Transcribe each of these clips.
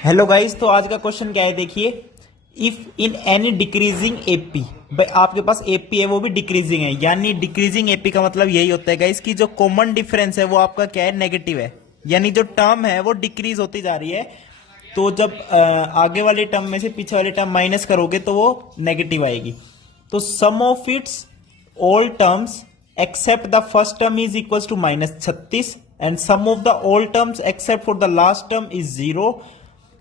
Hello guys, तो आज का क्वेश्चन क्या है देखिए। If in any decreasing AP, भाई आपके पास एपी है वो भी डिक्रीजिंग है, यानी डिक्रीजिंग एपी का मतलब यही होता है गाइस कि जो कॉमन डिफरेंस है वो आपका क्या है, नेगेटिव है, यानी जो टर्म है वो डिक्रीज होती जा रही है। तो जब आगे वाले टर्म में से पीछे वाले टर्म माइनस करोगे तो वो नेगेटिव आएगी। तो sum of its all terms except the first term is equal to -36 and sum of the all terms except for the last term is 0।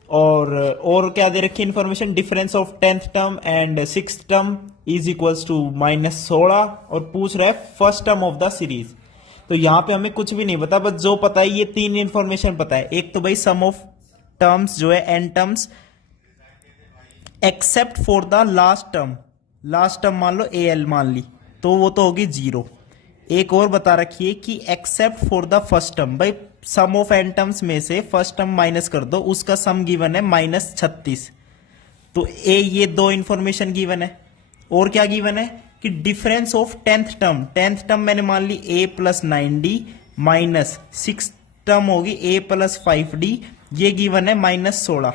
और क्या दे रखी information, difference of 10th term and 6th term is equals to -16, और पूछ रहा है first term of the series. तो यहां पे हमें कुछ भी नहीं पता, बस जो पता है ये तीन इंफॉर्मेशन पता है। एक तो भाई सम ऑफ टर्म्स जो है n terms except for the last term मान लो ए एल मान ली तो वो तो होगी 0। एक और बता रखी है कि accept for the first term, भाई सम ऑफ एन टर्म्स में से फर्स्ट टर्म माइनस कर दो, उसका सम गिवन है -36। तो ए ये दो इंफॉर्मेशन गिवन है। और क्या गिवन है कि डिफरेंस ऑफ 10th टर्म मैंने मान ली a plus 9d minus 6th term होगी a प्लस 5d, ये गिवन है -16।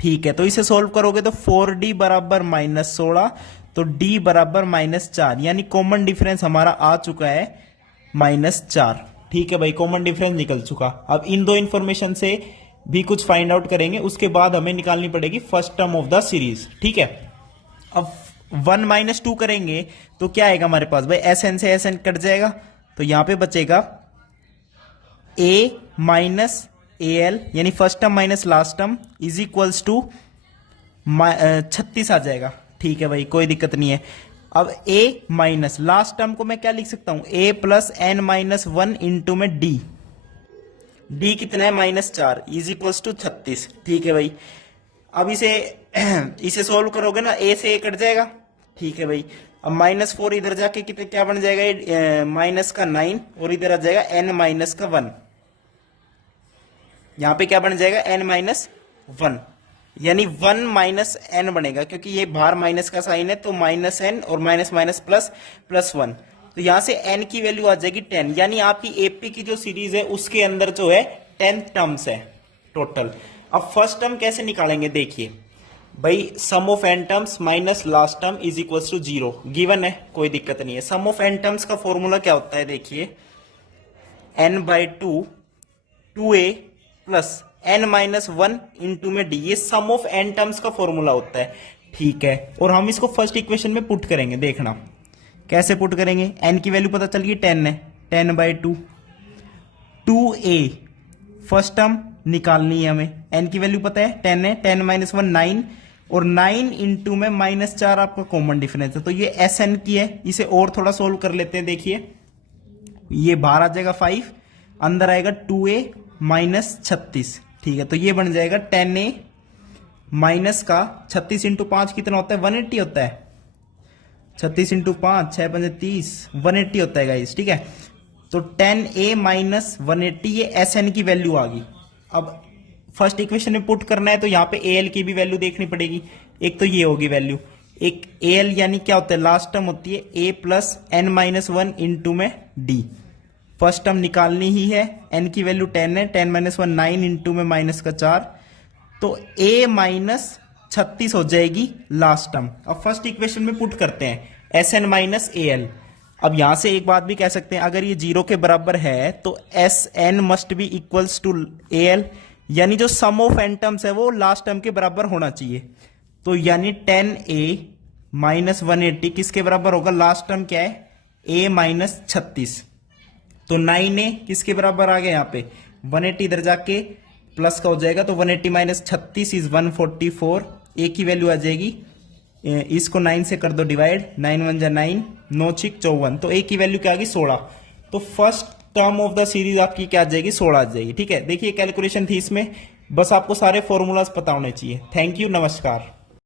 ठीक है, तो इसे सोल्व करोगे तो 4d बराबर -16, तो d बराबर -4, यानी कॉमन डिफरेंस हमारा आ चुका है -4। ठीक है भाई, कॉमन डिफरेंस निकल चुका। अब इन दो इंफॉर्मेशन से भी कुछ फाइंड आउट करेंगे, उसके बाद हमें निकालनी पड़ेगी first term of the series. ठीक है, अब 1 - 2 करेंगे तो क्या आएगा हमारे पास, भाई एस एन से एस एन कट जाएगा, तो यहां पे बचेगा a माइनस ए एल, यानी first term minus last term is equals to 36 आ जाएगा। ठीक है भाई, कोई दिक्कत नहीं है। अब a माइनस लास्ट टर्म को मैं क्या लिख सकता हूं, a plus n minus 1 into में d कितना है -4 इज इक्वल्स टू 36। ठीक है भाई, अब इसे सोल्व करोगे ना, a से a कट जाएगा। ठीक है भाई, अब -4 इधर जाके कितने क्या बन जाएगा, माइनस का 9, और इधर आ जाएगा n माइनस का 1, यहां पे क्या बन जाएगा n-1, यानी 1 - n बनेगा, क्योंकि ये बाहर माइनस का साइन है तो -n और माइनस माइनस प्लस 1, तो यहां से n की वैल्यू आ जाएगी 10, यानी आपकी एपी की जो सीरीज है उसके अंदर जो है 10 टर्म्स है टोटल। अब फर्स्ट टर्म कैसे निकालेंगे देखिए भाई, sum of n terms minus last term is equal to 0 given है, कोई दिक्कत नहीं है। सम ऑफ एन टर्म्स का फॉर्मूला क्या होता है देखिए, n/2 2a plus n-1 into में d, ये सम ऑफ एन टर्म्स का फॉर्मूला होता है। ठीक है, और हम इसको फर्स्ट इक्वेशन में पुट करेंगे, देखना कैसे पुट करेंगे। n की वैल्यू पता चल गई 10 है, 10/2 2a फर्स्ट टर्म निकालनी है हमें, n की वैल्यू पता है 10 है, 10-1 9, और 9 इंटू में -4 आपका कॉमन डिफरेंस है, तो ये एस एन की है। इसे और थोड़ा सोल्व कर लेते हैं, देखिए ये बाहर आ जाएगा 5, अंदर आएगा 2a -36। ठीक है, तो ये बन जाएगा 10a माइनस का 36 इंटू 5 कितना होता है, 180 होता है। 36 इंटू 5 6 5 30 180 होता है गाइस। ठीक है, तो 10a माइनस 180, ये एस एन की वैल्यू आ गई। अब फर्स्ट इक्वेशन में पुट करना है तो यहाँ पे ए एल की भी वैल्यू देखनी पड़ेगी। एक तो ये होगी वैल्यू, एक ए एल यानी क्या होता है, लास्ट टर्म होती है a प्लस n-1 इंटू में d। फर्स्ट टर्म निकालनी ही है, n की वैल्यू 10 है, 10-1 9 इंटू में -4, तो a -36 हो जाएगी लास्ट टर्म। अब फर्स्ट इक्वेशन में पुट करते हैं एस एन माइनस ए एल। अब यहां से एक बात भी कह सकते हैं, अगर ये 0 के बराबर है तो S N must be equals to A L, यानी जो सम ऑफ एन टर्म्स है वो लास्ट टर्म के बराबर होना चाहिए। तो यानी 10a माइनस 180 किसके बराबर होगा, लास्ट टर्म क्या है a -36, तो 9a किसके बराबर आ गया, यहाँ पे 180 इधर जाके प्लस का हो जाएगा, तो 180 - 36 इज 144, a की वैल्यू आ जाएगी, इसको 9 से कर दो डिवाइड, 9 1 9 9 6 54, तो a की वैल्यू क्या आ गई 16। तो first term of the series आपकी क्या आ जाएगी, 16 आ जाएगी। ठीक है, देखिए कैलकुलेशन थी इसमें, बस आपको सारे फॉर्मूलाज पता होने चाहिए। थैंक यू, नमस्कार।